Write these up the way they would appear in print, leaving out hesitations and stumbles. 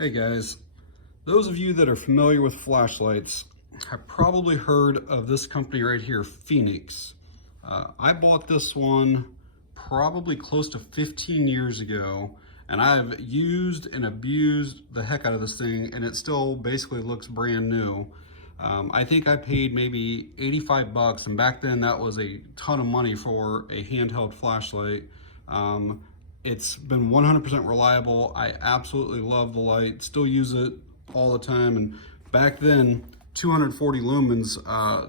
Hey guys, those of you that are familiar with flashlights have probably heard of this company right here, Fenix. I bought this one probably close to 15 years ago, and I've used and abused the heck out of this thing, and it still basically looks brand new. I think I paid maybe 85 bucks, and back then that was a ton of money for a handheld flashlight. It's been 100% reliable. I absolutely love the light, still use it all the time. And back then, 240 lumens,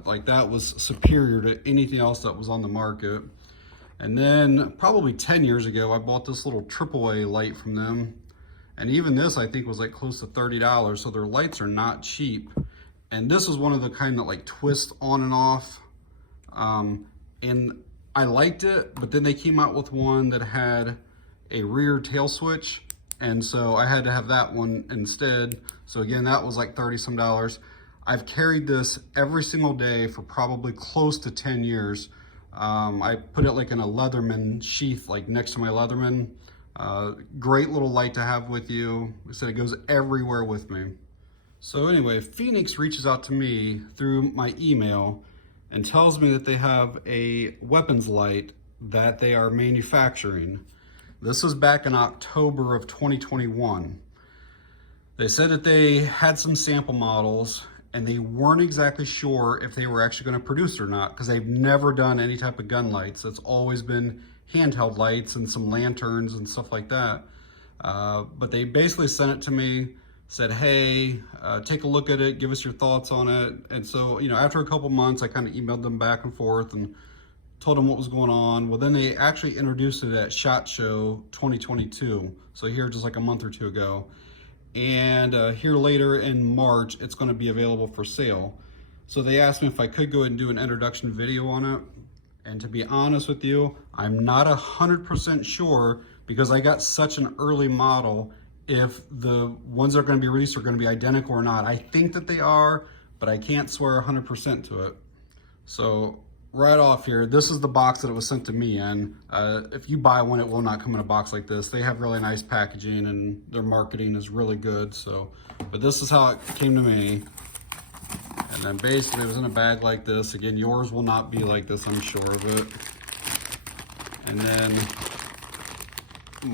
like that was superior to anything else that was on the market. And then probably 10 years ago, I bought this little AAA light from them. And even this, I think, was like close to $30. So their lights are not cheap. And this is one of the kind that like twist on and off. And I liked it, but then they came out with one that had a rear tail switch, and so I had to have that one instead. So again, that was like 30 some dollars. I've carried this every single day for probably close to 10 years. I put it like in a Leatherman sheath, like next to my Leatherman. Great little light to have with you. I said it goes everywhere with me. So anyway, Fenix reaches out to me through my email and tells me that they have a weapons light that they are manufacturing. This was back in October of 2021. They said that they had some sample models and they weren't exactly sure if they were actually going to produce or not, because they've never done any type of gun lights. It's always been handheld lights and some lanterns and stuff like that. But they basically sent it to me, said, hey, take a look at it, give us your thoughts on it. And so, after a couple months, I kind of emailed them back and forth and told them what was going on. Well, then they actually introduced it at SHOT Show 2022. So here just like a month or two ago. And here later in March, it's going to be available for sale. So they asked me if I could go ahead and do an introduction video on it. And to be honest with you, I'm not 100% sure, because I got such an early model, if the ones that are going to be released are going to be identical or not. I think that they are, but I can't swear 100% to it. So right off here, this is the box that it was sent to me in. If you buy one, it will not come in a box like this. They have really nice packaging and their marketing is really good. So, but this is how it came to me. And then basically it was in a bag like this. Again, yours will not be like this, I'm sure of it. And then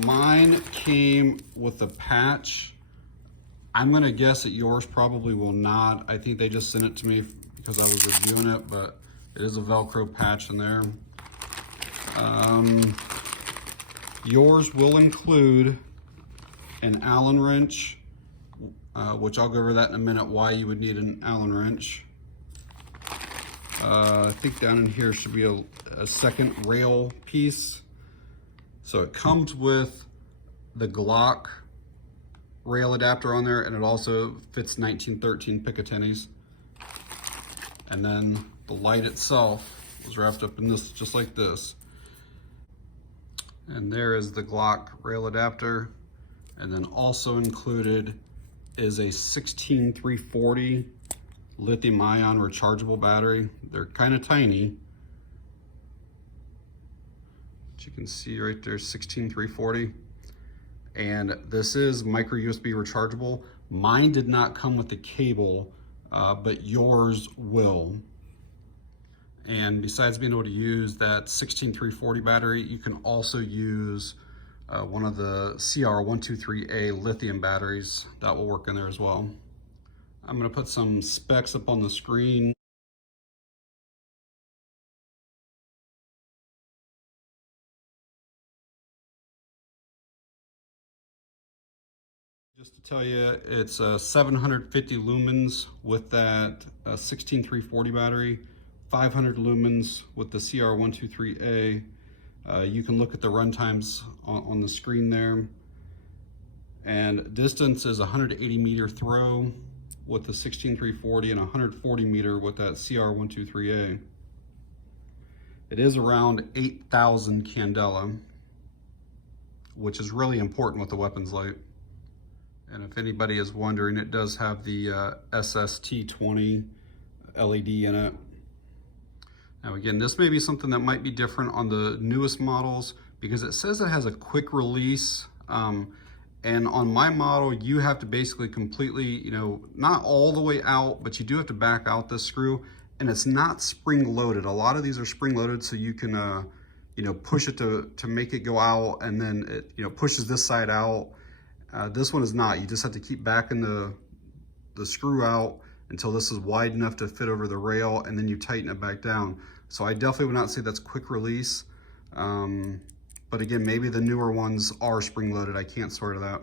mine came with a patch. I'm gonna guess that yours probably will not. I think they just sent it to me because I was reviewing it, but it is a Velcro patch in there. Yours will include an Allen wrench, which I'll go over that in a minute, why you would need an Allen wrench. I think down in here should be a second rail piece. So it comes with the Glock rail adapter on there, and it also fits 1913 Picatinny's. And then the light itself was wrapped up in this, just like this. And there is the Glock rail adapter. And then also included is a 16340 lithium ion rechargeable battery. They're kind of tiny. As you can see right there, 16340. And this is micro USB rechargeable. Mine did not come with the cable, but yours will. And besides being able to use that 16340 battery, you can also use one of the CR123A lithium batteries. That will work in there as well. I'm gonna put some specs up on the screen. Just to tell you, it's 750 lumens with that 16340 battery, 500 lumens with the CR123A. You can look at the run times on the screen there. And distance is 180 meter throw with the 16340 and 140 meter with that CR123A. It is around 8,000 candela, which is really important with the weapons light. And if anybody is wondering, it does have the SST20 LED in it. Now again, this may be something that might be different on the newest models, because it says it has a quick release. And on my model, you have to basically completely, you know, not all the way out, but you do have to back out this screw, and it's not spring loaded. A lot of these are spring loaded, so you can, you know, push it to make it go out, and then it, you know, pushes this side out. This one is not. You just have to keep backing the screw out until this is wide enough to fit over the rail, and then you tighten it back down. So I definitely would not say that's quick release. But again, maybe the newer ones are spring loaded. I can't swear to that.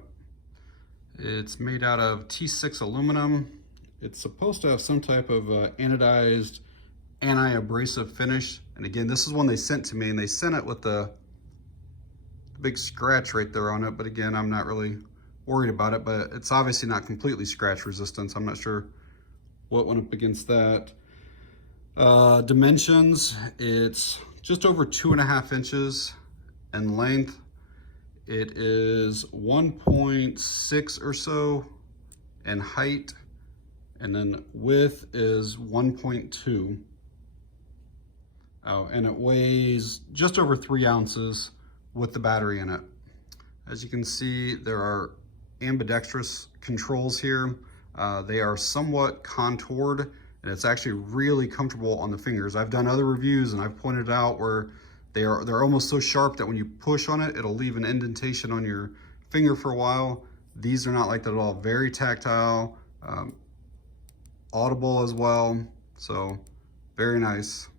It's made out of T6 aluminum. It's supposed to have some type of anodized anti-abrasive finish. And again, this is one they sent to me, and they sent it with the big scratch right there on it. But again, I'm not really worried about it, but it's obviously not completely scratch resistant. I'm not sure what went up against that. Dimensions, it's just over 2.5 inches in length. It is 1.6 or so in height, and then width is 1.2. Oh, and it weighs just over 3 ounces with the battery in it. As you can see, there are ambidextrous controls here. They are somewhat contoured, and it's actually really comfortable on the fingers. I've done other reviews and I've pointed out where they're almost so sharp that when you push on it, it'll leave an indentation on your finger for a while. These are not like that at all. Very tactile, audible as well. So very nice.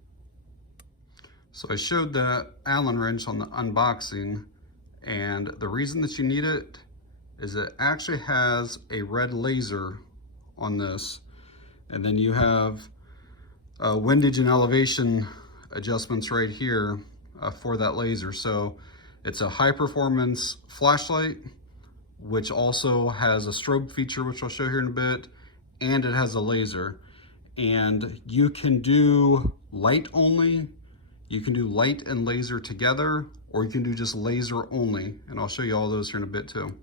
So I showed the Allen wrench on the unboxing, and the reason that you need it is it actually has a red laser on this, and then you have windage and elevation adjustments right here for that laser. So it's a high performance flashlight, which also has a strobe feature, which I'll show here in a bit, and it has a laser. And you can do light only, you can do light and laser together, or you can do just laser only, and I'll show you all those here in a bit too.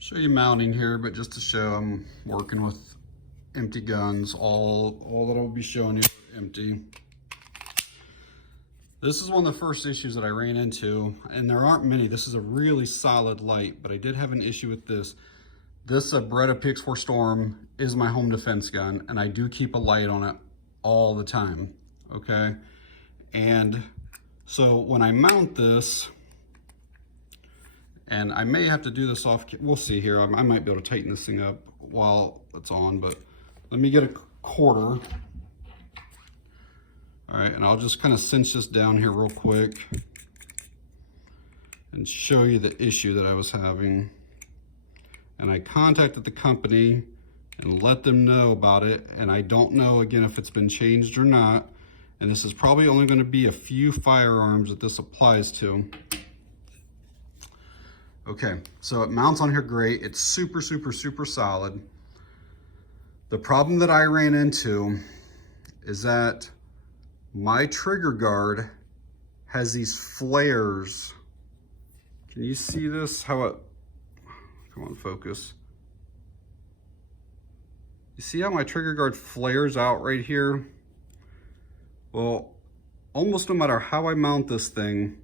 Show you mounting here, but just to show, I'm working with empty guns. All that I'll be showing you are empty. This is one of the first issues that I ran into, and there aren't many. This is a really solid light, but I did have an issue with this. This Beretta PX4 Storm is my home defense gun, and I do keep a light on it all the time, okay? And so when I mount this, and I may have to do this off, we'll see here. I might be able to tighten this thing up while it's on, but let me get a quarter. All right, and I'll just kind of cinch this down here real quick and show you the issue that I was having. And I contacted the company and let them know about it, and I don't know, again, if it's been changed or not. And this is probably only going to be a few firearms that this applies to. Okay, so it mounts on here great. It's super, super, super solid. The problem that I ran into is that my trigger guard has these flares. Can you see this? How it, come on, focus. You see how my trigger guard flares out right here? Well, almost no matter how I mount this thing,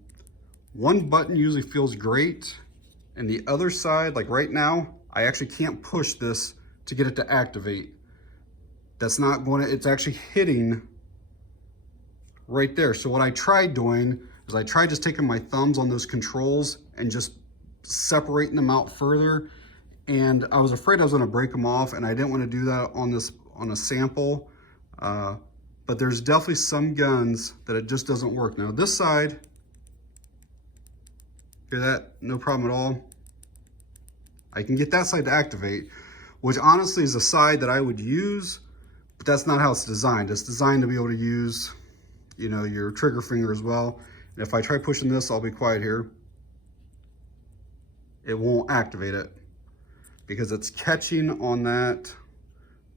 one button usually feels great, and the other side, like right now, I actually can't push this to get it to activate. That's not going to, it's actually hitting right there. So what I tried doing is I tried just taking my thumbs on those controls and just separating them out further. And I was afraid I was going to break them off, and I didn't want to do that on a sample. But there's definitely some guns that it just doesn't work. Now this side, hear that? No problem at all. I can get that side to activate, which honestly is a side that I would use, but that's not how it's designed. It's designed to be able to use, you know, your trigger finger as well. And if I try pushing this, I'll be quiet here. It won't activate it because it's catching on that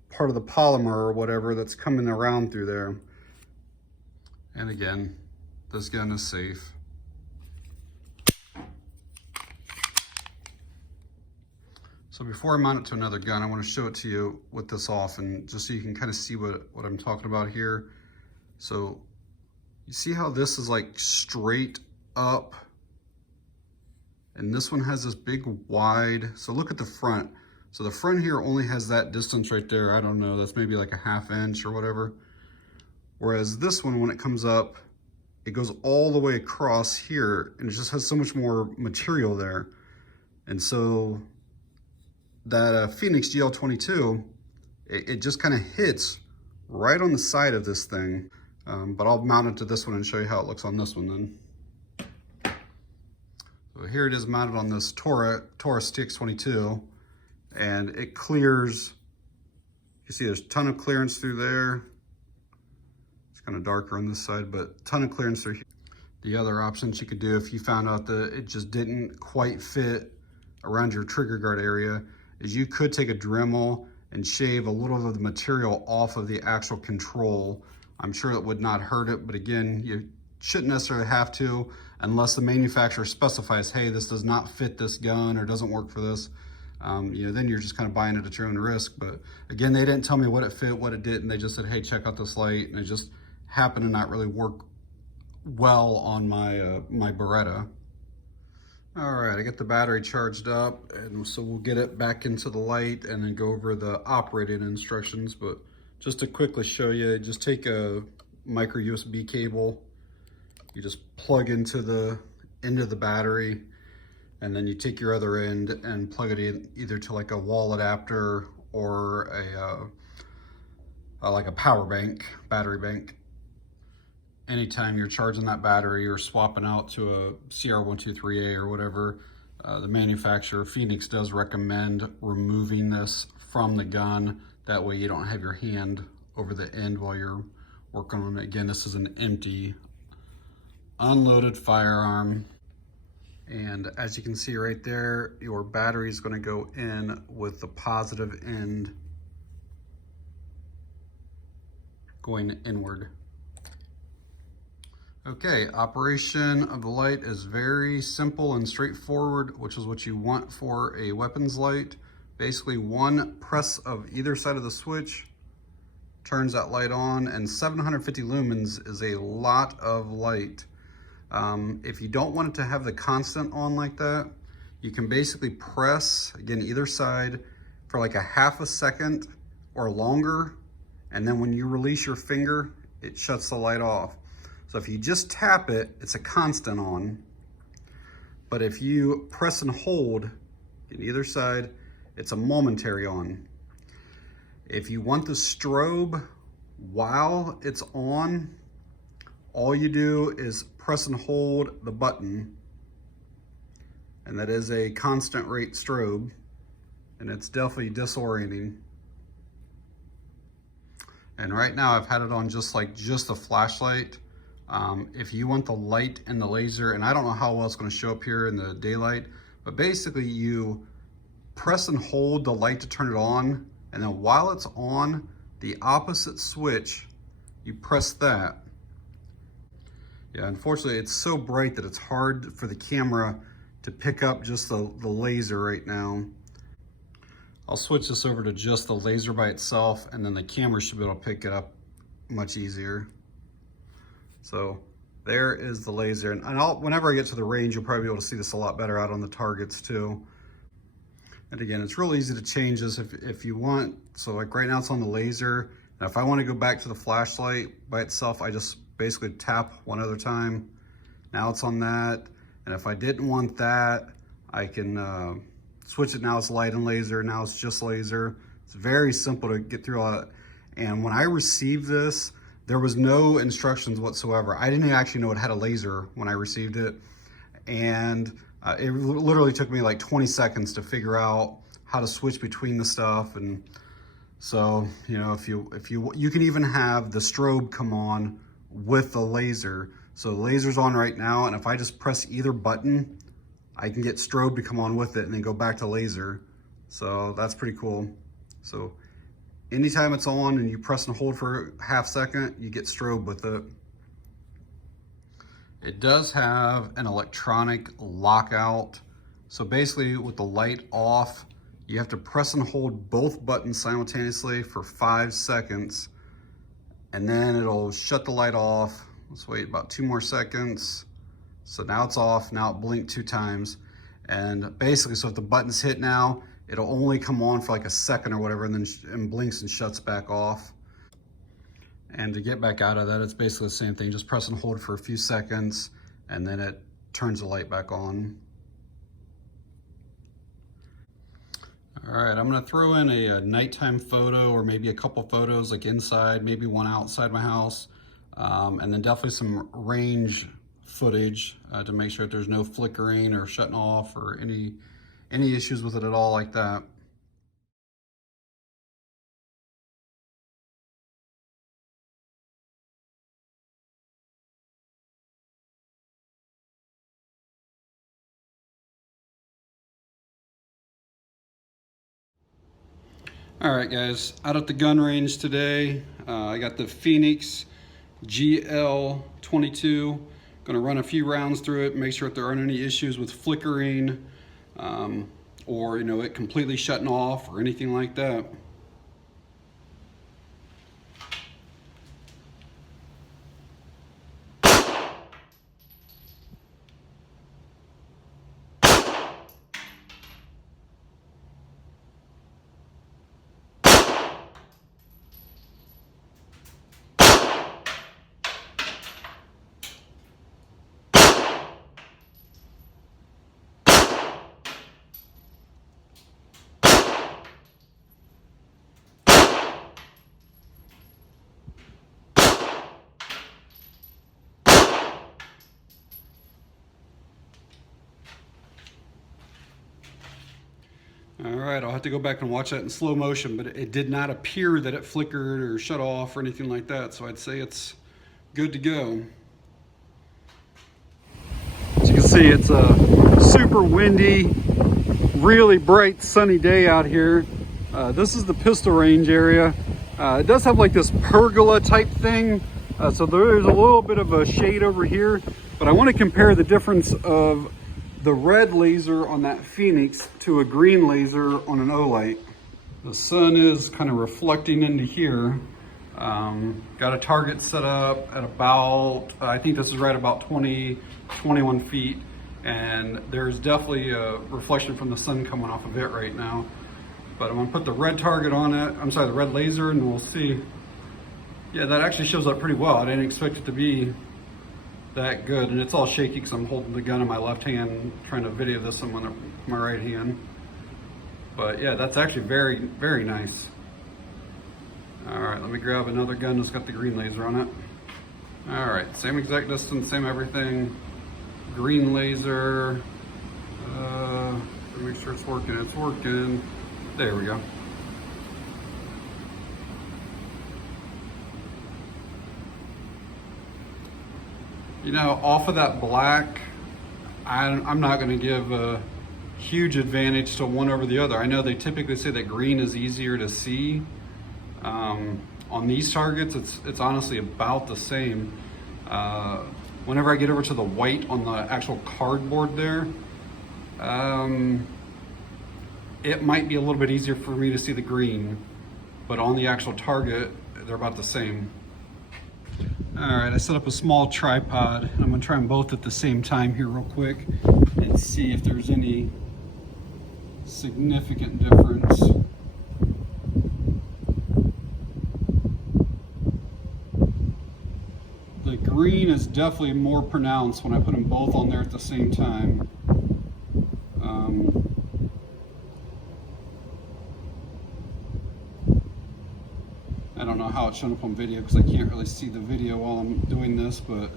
part of the polymer or whatever that's coming around through there. And again, this gun is safe. So before I mount it to another gun, I want to show it to you with this off, and just so you can kind of see what I'm talking about here. So you see how this is like straight up, And this one has this big wide, so look at the front. So the front here only has that distance right there. I don't know, that's maybe like a 1/2 inch or whatever. Whereas this one, when it comes up, it goes all the way across here, and it just has so much more material there. And so that Fenix GL22, it just kind of hits right on the side of this thing. But I'll mount it to this one and show you how it looks on this one then. So here it is mounted on this Taurus TX22, and it clears. You see there's a ton of clearance through there. It's kind of darker on this side, but ton of clearance through here. The other options you could do if you found out that it just didn't quite fit around your trigger guard area is you could take a Dremel and shave a little of the material off of the actual control. I'm sure it would not hurt it, but again, you shouldn't necessarily have to unless the manufacturer specifies, hey, this does not fit this gun or doesn't work for this. You know, then you're just kind of buying it at your own risk. But again, they didn't tell me what it fit, what it didn't. They just said, hey, check out this light. And it just happened to not really work well on my my Beretta. All right, I got the battery charged up, and so we'll get it back into the light and then go over the operating instructions. But just to quickly show you, just take a micro USB cable, you just plug into the end of the battery, and then you take your other end and plug it in either to like a wall adapter or like a power bank, battery bank. Anytime you're charging that battery or swapping out to a CR123A or whatever, the manufacturer, Fenix, does recommend removing this from the gun. That way you don't have your hand over the end while you're working on it. Again, this is an empty, unloaded firearm. And as you can see right there, your battery is going to go in with the positive end going inward. Okay, operation of the light is very simple and straightforward, which is what you want for a weapons light. Basically, one press of either side of the switch turns that light on, and 750 lumens is a lot of light. If you don't want it to have the constant on like that, you can basically press, again, either side for like a 1/2 second or longer, and then when you release your finger, it shuts the light off. So if you just tap it, it's a constant on. But if you press and hold in either side, it's a momentary on. If you want the strobe while it's on, all you do is press and hold the button, and that is a constant rate strobe, and it's definitely disorienting. And right now I've had it on just the flashlight. If you want the light and the laser, and I don't know how well it's going to show up here in the daylight, but basically you press and hold the light to turn it on, and then while it's on, the opposite switch, you press that. Yeah, unfortunately it's so bright that it's hard for the camera to pick up just the laser right now. I'll switch this over to just the laser by itself, and then the camera should be able to pick it up much easier. So there is the laser, and whenever I get to the range, you'll probably be able to see this a lot better out on the targets too. And again, it's real easy to change this if you want. So like right now it's on the laser. Now if I want to go back to the flashlight by itself, I just basically tap one other time. Now it's on that. And if I didn't want that, I can switch it. Now it's light and laser. Now it's just laser. It's very simple to get through all that. And when I received this, there was no instructions whatsoever. I didn't actually know it had a laser when I received it. And it literally took me like 20 seconds to figure out how to switch between the stuff. And so, you know, if you can even have the strobe come on with the laser. So the laser's on right now, and if I just press either button, I can get strobe to come on with it and then go back to laser. So that's pretty cool. So anytime it's on and you press and hold for a 1/2 second, you get strobe with it. It does have an electronic lockout. So basically with the light off, you have to press and hold both buttons simultaneously for 5 seconds, and then it'll shut the light off. Let's wait about 2 more seconds. So now it's off, now it blinked 2 times. And basically, so if the button's hit now, it'll only come on for like a second or whatever, and then it blinks and shuts back off. And to get back out of that, it's basically the same thing. Just press and hold for a few seconds, and then it turns the light back on. All right, I'm gonna throw in a nighttime photo, or maybe a couple photos like inside, maybe one outside my house, and then definitely some range footage to make sure that there's no flickering or shutting off or any issues with it at all like that. All right, guys, out at the gun range today, I got the Fenix GL22. Gonna run a few rounds through it, make sure that there aren't any issues with flickering or it completely shutting off or anything like that. All right, I'll have to go back and watch that in slow motion, but it did not appear that it flickered or shut off or anything like that, so I'd say it's good to go. As you can see, it's a super windy, really bright sunny day out here. This is the pistol range area. It does have like this pergola type thing, so there's a little bit of a shade over here, but I want to compare the difference of the red laser on that Fenix to a green laser on an Olight. The sun is kind of reflecting into here. Got a target set up at about, I think this is right about 21 feet. And there's definitely a reflection from the sun coming off of it right now. But I'm gonna put the red target on it, the red laser, and we'll see. Yeah, that actually shows up pretty well. I didn't expect it to be that good, and it's all shaky because I'm holding the gun in my left hand trying to video this on my right hand. But yeah, that's actually very, very nice. All right, let me grab another gun that's got the green laser on it. All right, same exact distance, same everything. Green laser. Make sure it's working. It's working. There we go. Off of that black, I'm not going to give a huge advantage to one over the other. I know they typically say that green is easier to see. On these targets, it's honestly about the same. Whenever I get over to the white on the actual cardboard there, it might be a little bit easier for me to see the green, but on the actual target, they're about the same. All right, I set up a small tripod, and I'm gonna try them both at the same time here real quick and see if there's any significant difference. The green is definitely more pronounced when I put them both on there at the same time. I don't know how it's showing up on video because I can't really see the video while I'm doing this, but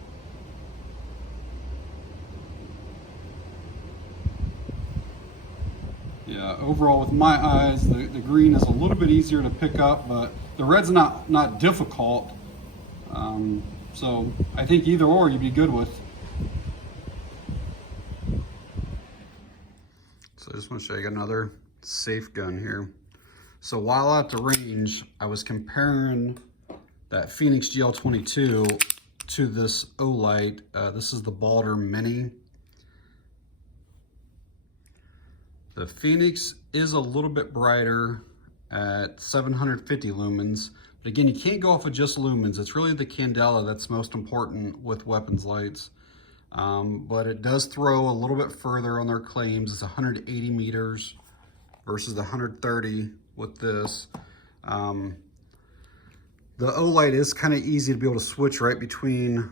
yeah, overall with my eyes, the green is a little bit easier to pick up, but the red's not difficult. So I think either or you'd be good with. So I just want to show you another safe gun here. So while at the range, I was comparing that Fenix GL22 to this Olight. This is the Balder Mini. The Fenix is a little bit brighter at 750 lumens. But again, you can't go off of just lumens. It's really the candela that's most important with weapons lights. but it does throw a little bit further on their claims. It's 180 meters versus the 130 with this. The O-Light is kind of easy to be able to switch right between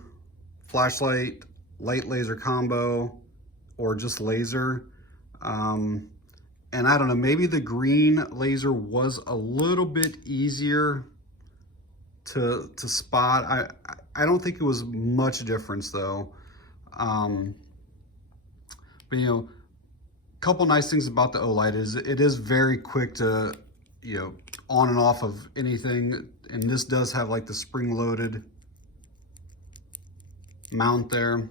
flashlight, light laser combo, or just laser. And I don't know, maybe the green laser was a little bit easier to spot. I don't think it was much difference though. But you know, a couple nice things about the O-Light is it is very quick to, you know, on and off of anything. And this does have like the spring-loaded mount there.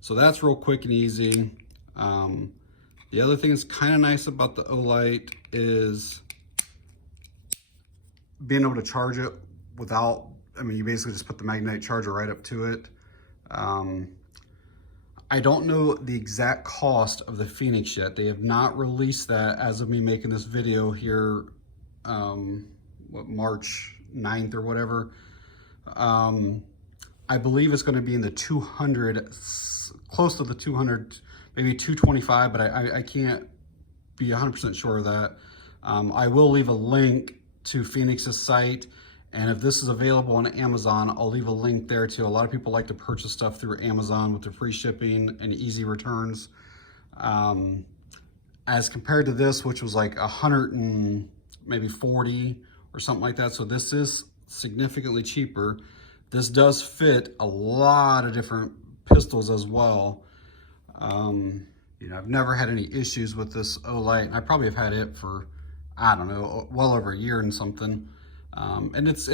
So that's real quick and easy. The other thing that's kind of nice about the O-Light is being able to charge it without, I mean, you basically just put the magnetic charger right up to it. I don't know the exact cost of the Fenix yet. They have not released that as of me making this video here, March 9th or whatever. I believe it's going to be in the 200, close to the 200, maybe 225, but I can't be 100% sure of that. I will leave a link to Fenix's site, and if this is available on Amazon, I'll leave a link there too. A lot of people like to purchase stuff through Amazon with the free shipping and easy returns. As compared to this, which was like 100 and maybe 40 or something like that. So this is significantly cheaper. This does fit a lot of different pistols as well. You know, I've never had any issues with this O-Light, and I probably have had it for, I don't know, well over a year and something. And it's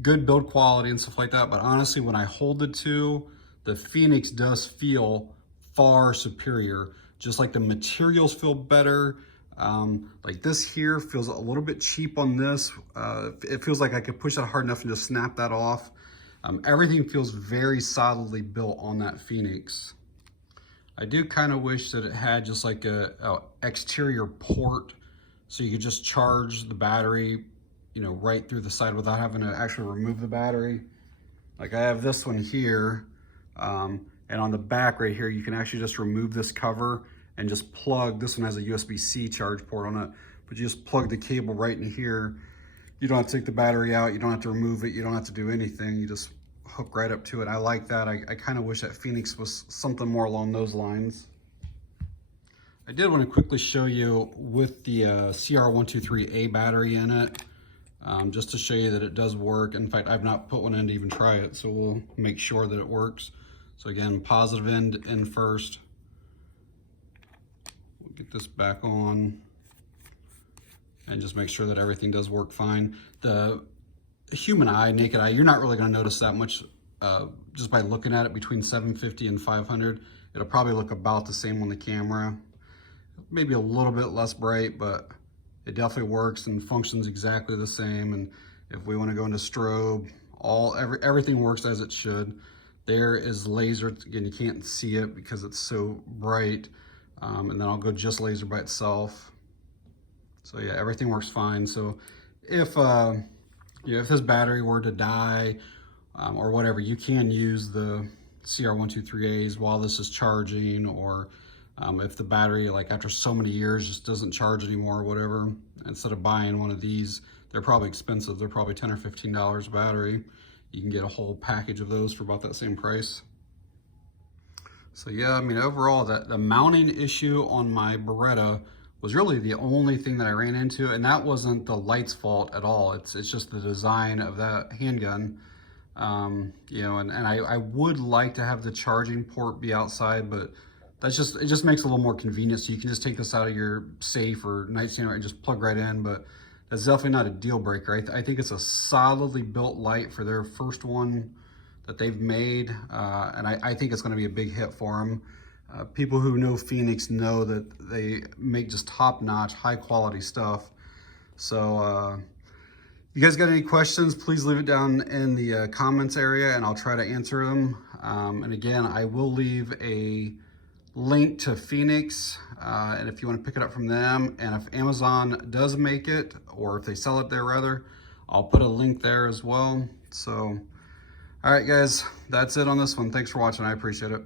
good build quality and stuff like that, but honestly, when I hold the two, the Fenix does feel far superior. Just like the materials feel better. Like this here feels a little bit cheap on this. It feels like I could push that hard enough and just snap that off. Everything feels very solidly built on that Fenix. I do kind of wish that it had just like a exterior port so you could just charge the battery, you know, right through the side without having to actually remove the battery. Like I have this one here, and on the back right here, you can actually just remove this cover and just plug, this one has a USB-C charge port on it, but you just plug the cable right in here. You don't have to take the battery out, you don't have to remove it, you don't have to do anything, you just hook right up to it. I like that. I kind of wish that Fenix was something more along those lines. I did want to quickly show you with the CR123A battery in it, just to show you that it does work. In fact, I've not put one in to even try it, so we'll make sure that it works. So again, positive end in first. We'll get this back on and just make sure that everything does work fine. The human eye, naked eye, you're not really going to notice that much just by looking at it between 750 and 500. It'll probably look about the same on the camera. Maybe a little bit less bright, but it definitely works and functions exactly the same. And if we want to go into strobe, everything works as it should. There is laser. Again, you can't see it because it's so bright. And then I'll go just laser by itself. So yeah, everything works fine. So if if this battery were to die or whatever, you can use the CR123As while this is charging, or if the battery, like after so many years, just doesn't charge anymore or whatever, instead of buying one of these, they're probably expensive. They're probably $10 or $15 a battery. You can get a whole package of those for about that same price. So yeah, I mean, overall, the mounting issue on my Beretta was really the only thing that I ran into, and that wasn't the light's fault at all. It's just the design of that handgun. You know, and I would like to have the charging port be outside, but it just makes it a little more convenient. So you can just take this out of your safe or nightstand and just plug right in, but that's definitely not a deal breaker. I think it's a solidly built light for their first one that they've made, and I think it's going to be a big hit for them. People who know Fenix know that they make just top-notch, high-quality stuff. So you guys got any questions, please leave it down in the comments area, and I'll try to answer them. And again, I will leave a link to Fenix, and if you want to pick it up from them, and if Amazon does make it, or if they sell it there rather, I'll put a link there as well. So, all right guys, that's it on this one. Thanks for watching, I appreciate it.